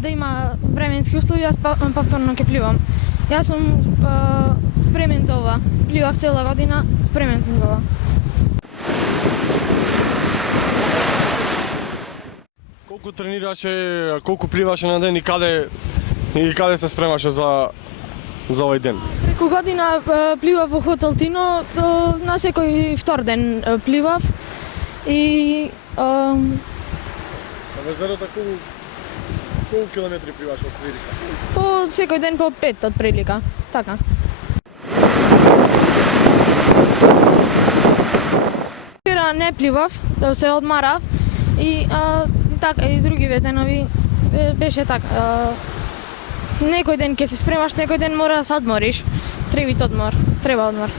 да има временски услови, јас повторно ќе пливам. Јас сум спремен за ова. Пливав цела година, спремен сум за ова. Колку тренираше, колку пливаше на ден и каде се спремаше за овој ден? Преку година пливав во хотел Тино, на секој втор ден пливав и На езерото колку километри пливаш од прилика? по секој ден по 5 од прилика, така. Вчера не пливав, да се одмарав и така и други денови беше така. Некој ден ќе се спремаш, некој ден мора да се одмориш. Треба одмор.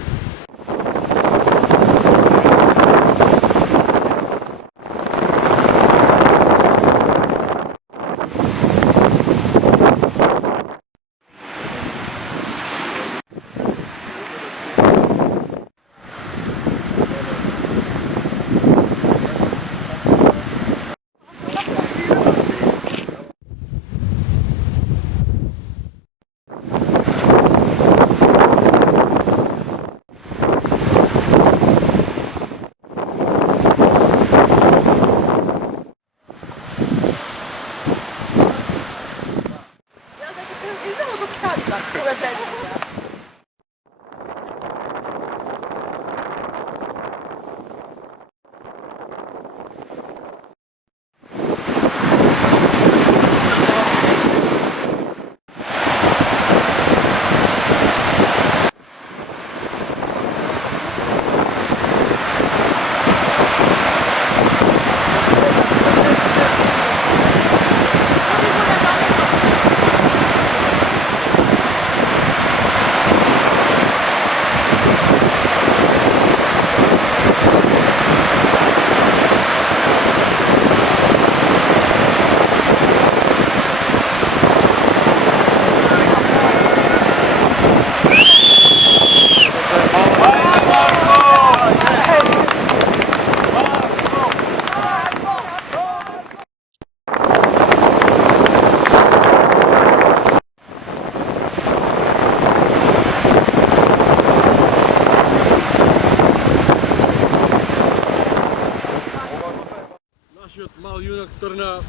Нашиот мал јунак трна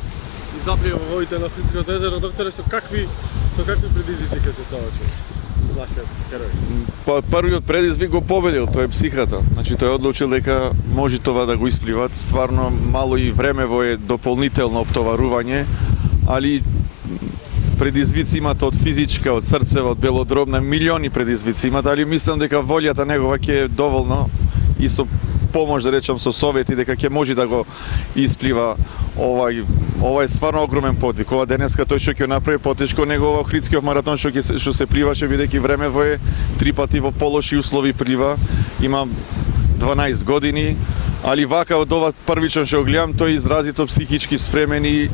и заплива во водите на Фрицкото езеро. Докторе, со какви предизвици ќе се соочи нашиот герој? Првиот предизвик го победил, тоа е психата. Значи тој одлучил дека може това да го испливат. Стварно мало и времево е дополнително оптоварување, али предизвици имат од физичка, од срцева, од белодробна, милиони предизвици имат, али мислам дека волјата негова ќе е доволно и со помош, да речам, со совети дека ќе може да го исплива ова е стварно огромен подвиг. Ова денеска тој што ќе направи потешко него Охридскиот маратон што се пливаше, бидејќи времево е 3 пати во полоши услови плива, има 12 години, али вака од ова првично што го гледам, тој изразито психички спремен и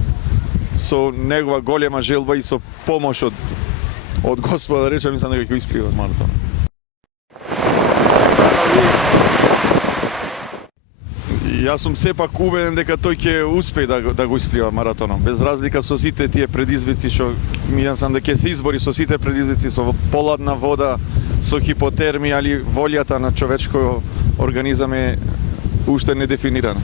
со негова голема желба и со помош од Господа, да речам, мислам дека ќе исплива маратон. Јас сум сепак убеден дека тој ќе успее да го исплива маратонот. Без разлика со сите тие предизвици што мислам дека ќе се избори со сите предизвици, со поладна вода, со хипотермија, али волјата на човечкиот организам е уште недефинирана.